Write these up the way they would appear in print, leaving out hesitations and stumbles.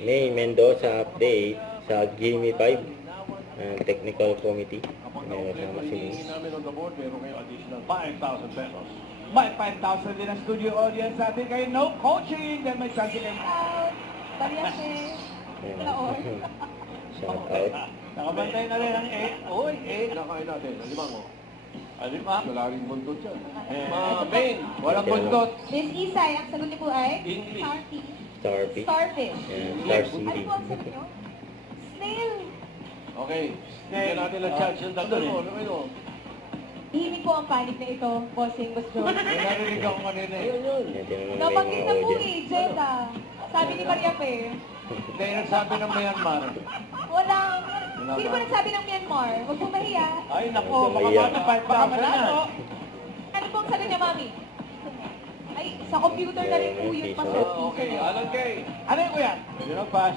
May Mendoza update sa Gimme 5 technical committee. Meron kasama si Miss. namin on the board, meron kayo additional 5,000 pesos. May 5,000 din ang studio audience natin kayo. No coaching. Then may chance kayo out. Pariase. Laon. Shout out. Nakabantay na rin ang 8. Uy, 8. Nakain natin, alimang o. Alima. Wala rin buntot yan. Main. Walang buntot. Miss Isay, ang sagot niyo po ay? English. Starfish. Starfish. Starfish. And Star Ano City. po ang sagot niyo? Snail. Okay. Bigyan natin ang chance yung tatlo. Ano kayo? Ihimik po ang panic na ito, bossing Boss Joe. May narinig ako kanina eh. Yun. Yan, tinanong na yung Nabanggit mga na po audience. eh, Jeda. Sabi ni Maria Pe. Hindi, nagsabi ng Myanmar. Walang... Sino ba nagsabi ng Myanmar? Huwag po mahiya. Ay, nako, Huwag baka mahiya. baka manalo. Ano po ang sagot niya, Mami? Ay, sa computer na rin po yun pa sa Okay, Alan Kay. Ano yung kuya? Yun ang pass.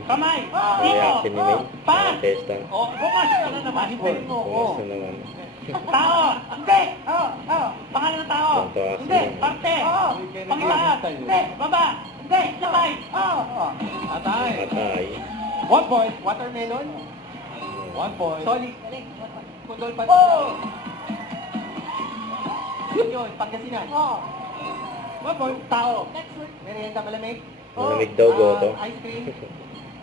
Kamay! Reaction ni May. Pass! Testa. Oh, bukas ka na naman. Hintayin mo. Oh. Kumusta naman? Tao! Hindi! Pangalan ng tao! Tonto Hindi! action. Parte! Pangilaan! Hindi! Baba! Hindi! Sabay! Atay! Patay. 1 point. Watermelon. 1 point. Solid. Kundol pa. Yun yun. Pangasinan. 1 point. Tao. Next word. Merienda malamig. Malamig daw, Goto. Ice cream.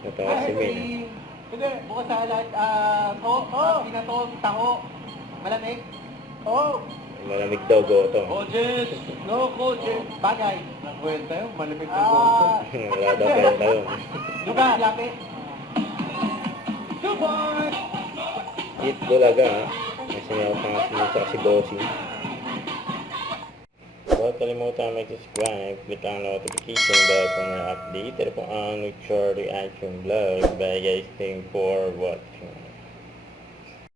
Natawa si May. Hindi. Bukas sa lahat. Pinatog. Taho. Malamig. Malamig daw, Goto. Coaches! No coaches! Bagay. Nakwenta yun, malamig na buntot. Wala daw kwenta yun. Lugar. Lapit. 2 points! Eat Bulaga, ha? Kasi may ako pangasinisa si Bossing. Huwag kalimutan mag-subscribe, click ang notification bell kung may update. Ito po ang Luchor Reaction Vlog. Bye guys, thank you for watching.